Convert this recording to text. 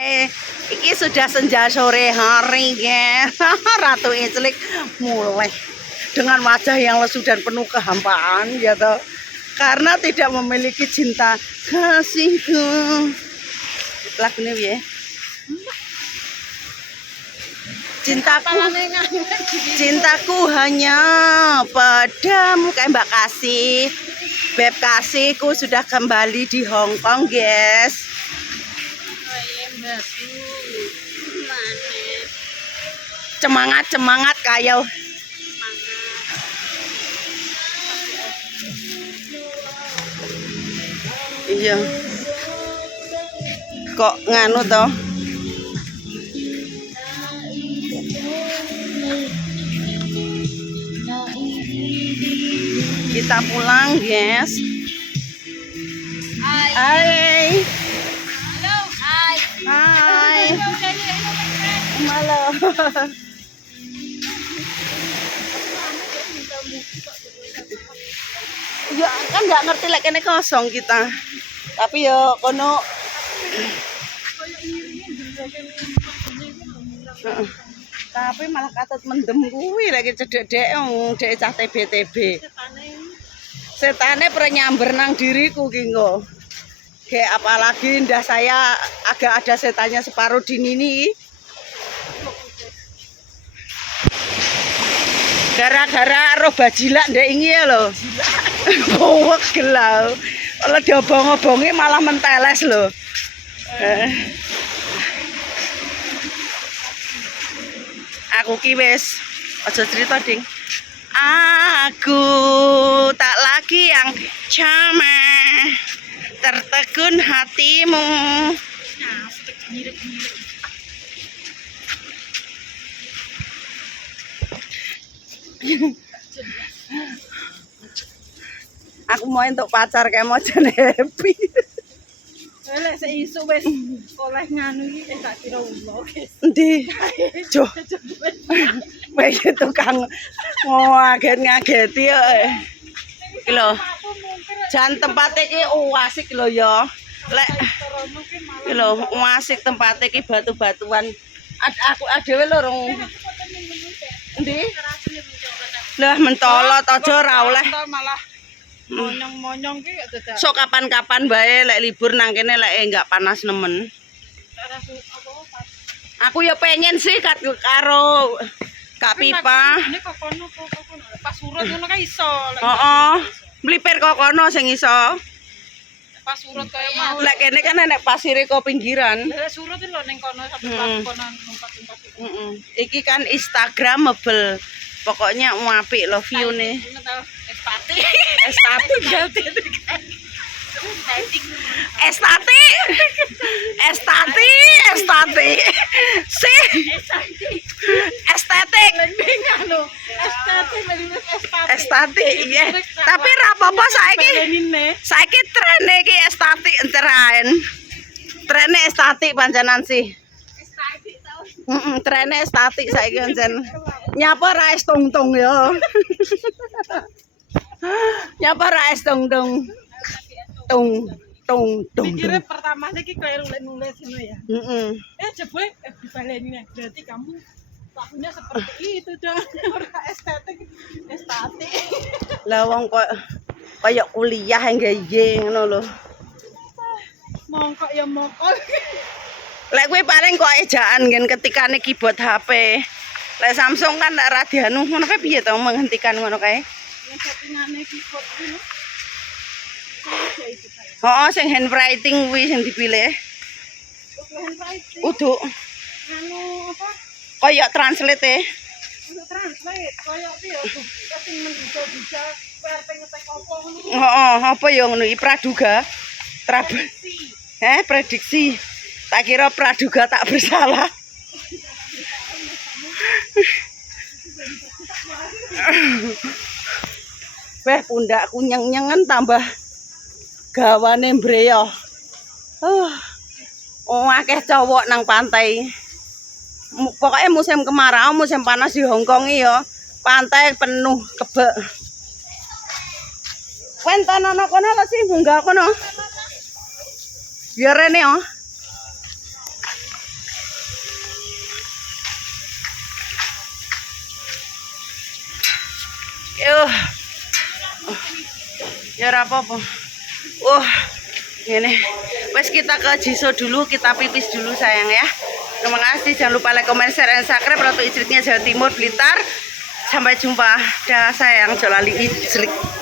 Iki sudah senja sore hari ya. Ratu Iclik mulai dengan wajah yang lesu dan penuh kehampaan ya toh. Karena tidak memiliki cinta kasihku. Lagunya ya. Cintaku hanya padamu kayak Mbak Kasih. Beb Kasihku sudah kembali di Hong Kong, guys. Semangat kayo. Iya. Kok nganu toh? Kita pulang, guys. Hai. Halo, hai. Hai. Halo. Ya kan nggak ngerti lek kene kosong kita. Tapi yo kono tapi malah katut mendem kuwi lagi cedek-dek dek cah TB-TB. Setane penyamber nang diriku ki nggo. Kayak apalagi ndah saya agak ada setannya separuh di nini. Gara-gara roh bajilak ndek ingi ya lho. Bowek gelau. Kalau diobong-obongi malah menteles lho. Aku ki wis aja cerita ding. Aku tak lagi yang sama tertegun hatimu. Aku mau untuk pacar kayak mau jan happy. Lek seisu wis oleh nganu iki tak kira ulo. Endi? Jo. Wis tukang ngaget-ngageti yo. Iki lho. Jan tempat iki asik lho ya. Lek iki lho asik tempat iki batu-batuan. Aku dhewe lho rong. Endi? Lah mentolot aja ora oleh. Malah monyong-monyong ki dadak. Sok kapan-kapan bae lek libur nang kene lek enggak panas nemen. Aku ya pengen sih karo Kak Pipa. Ini kok kono pas surut ngono ka iso. Heeh. Mlipir kok kono sing iso. Pas surut kaya mau. Lek kene kan enek pasire kok pinggiran. Lek surut lho ning kono sampe kono numpat-numpat. Iki kan Instagramable. Pokoknya apik lho view-ne. Estati. Sih. Estetik. Estetik. Iya. Tapi ra apa-apa saiki trene iki estetik enceraen. Trene estetik pancenan sih. Trene estetik saiki pancen. Nyapa ra es tong-tong ya. Nyapa ra es tong-tong. Tung. Pikirnya pertama iki kayak nulis ngono ya. Jebule dibaleni. Berarti kamu lakunya seperti itu dong. Ora estetik. Lah wong kok kaya kuliah nggaye ngono lho. Mongkok ya mongkok. Lek kuwi paling kok ejaan ngen ketikane keyboard HP. Lek Samsung kan ora dianu ngono kae piye to menghentikan ngono kae? Settingane keyboard kuwi. Heeh, sing handwriting kuwi sing dipilih. Uduk. Anu apa? Kaya translate e. Untuk translate koyo piye tuh? Sing bisa PRP ngetek apa ngono. Heeh, apa ya ngono iki praduga. Prediksi. Tak kira praduga tak bersalah. Weh pundakku nyeng-nyengen tambah gawane mbreyo. Akeh cowok nang pantai. Pokoknya musim kemarau, musim panas di Hong Kong ya. Pantai penuh kebek. Wen tanono kono lho sih munggah kono. Ya rene oh. Ya ora apa-apa. Ini. Wes kita ke Jiso dulu, kita pipis dulu sayang ya. Terima kasih, jangan lupa like, comment, share, dan subscribe. Ratu Ijliknya Jawa Timur, Blitar. Sampai jumpa. Dah sayang, Jolali Ijlik.